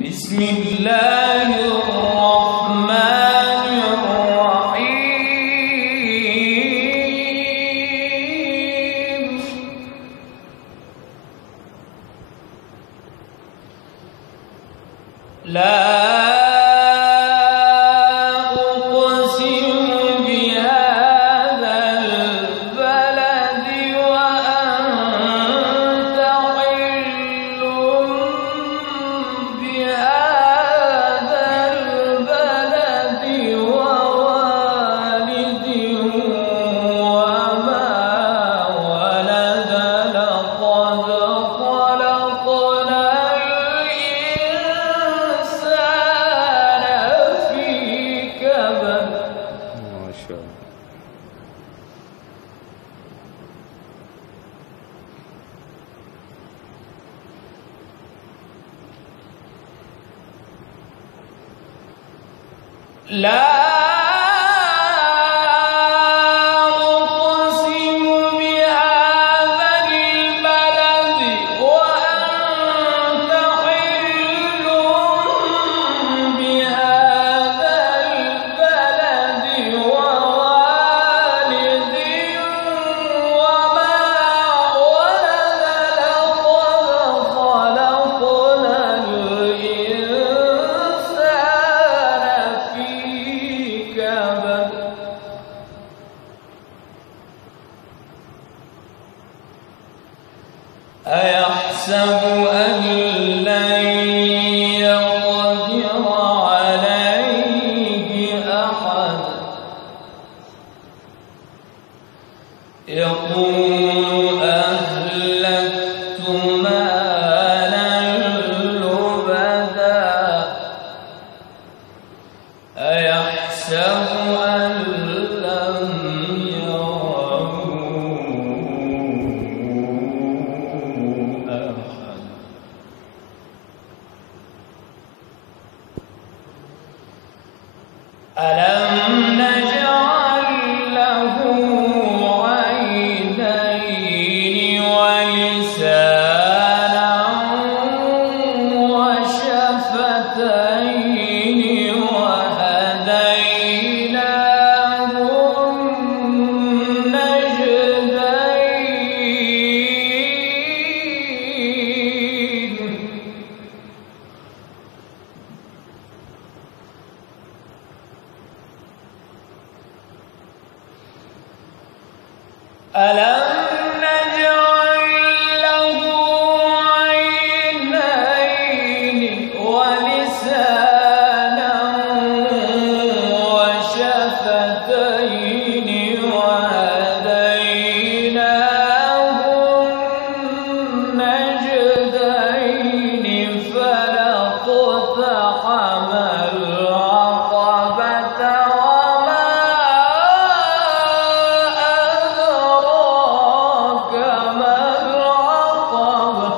بسم الله الرحمن الرحيم لا لا أقسم بهذا البلد وأنت حل بهذا البلد ووالد وما ولد لقد خلقنا الإنسان في كبد أيحسب أن لن يقدر عليه أحد يقول أهلكت مالا لبدا أيحسب أن لم يره أحد ألم نجعل له عينين ولسانا وشفتين وهديناه النجدين ألم نجعل له عينين ولسانا وشفتين وهديناه النجدين فلا اقتحم العقبة وما أدراك ما العقبة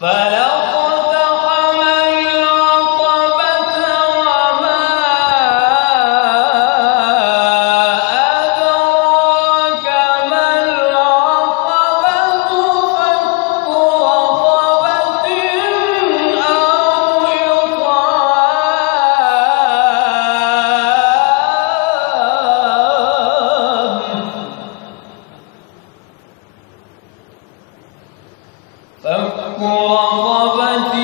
فلا اقتحم العقبة وما أدراك ما العقبة فك رقبة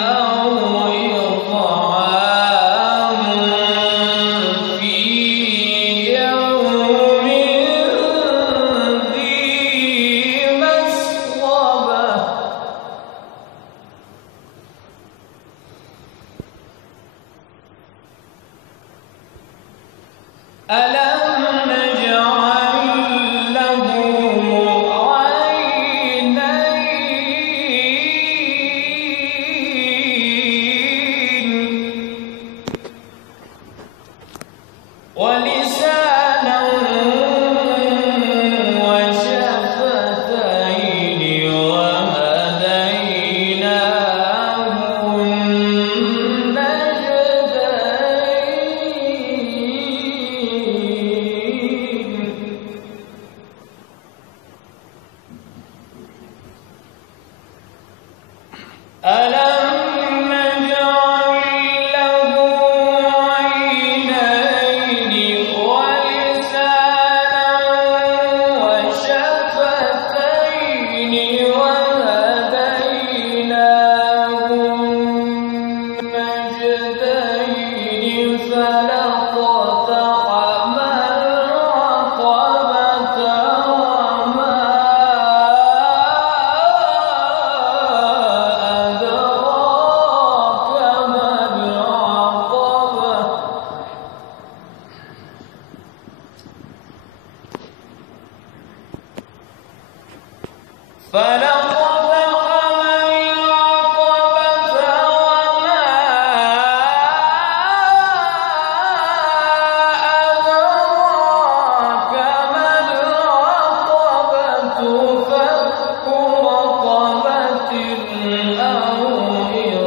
أو إطعام في يوم ذي مسغبة ألم نجعل له ألم نجعل له عينين ولسانا وشفتين وهديناه النجدين فلاقتحم العقبة وما أدراك ما العقبة فلاقتحم العقبة وما أدراك ما العقبة فك رقبة أو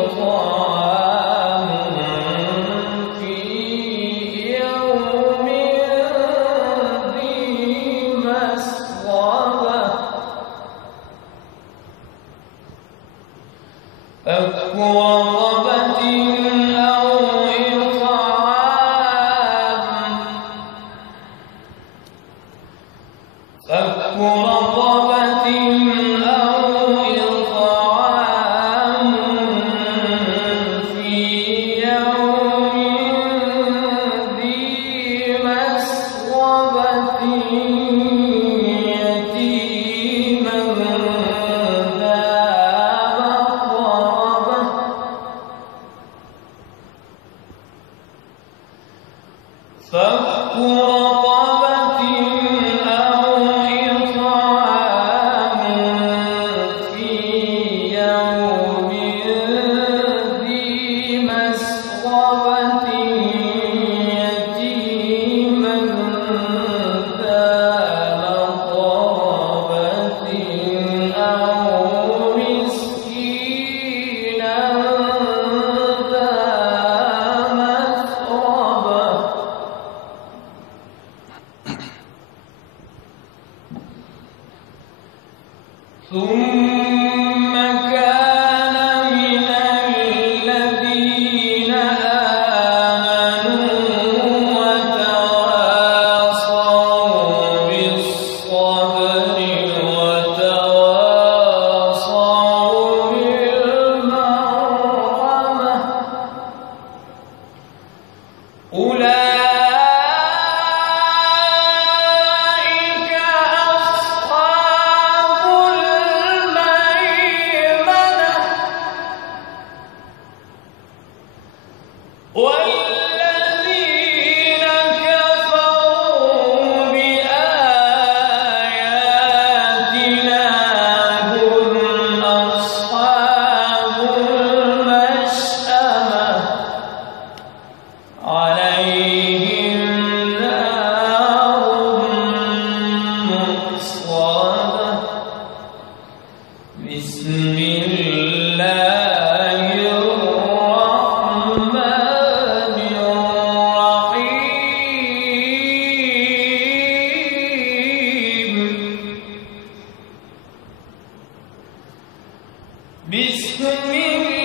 إطعام في يوم ذي مسغبة فك رقبة أو إطعام في يوم ذي مسغبة يتيما ذا مقربة فك رقبة أو إطعام في يوم ذي مسغبة يتيما ذا مقربة أو مسكينا ذا مسغبة ثم كان من الذين آمنوا وتواصوا بالصبر وتواصوا بالمرحمة أولئك أصحاب الميمنة والذين كفروا بآياتنا هم أصحاب المشأمة عليهم نار مؤصدة بسم الله الرحمن الرحيم بسم الله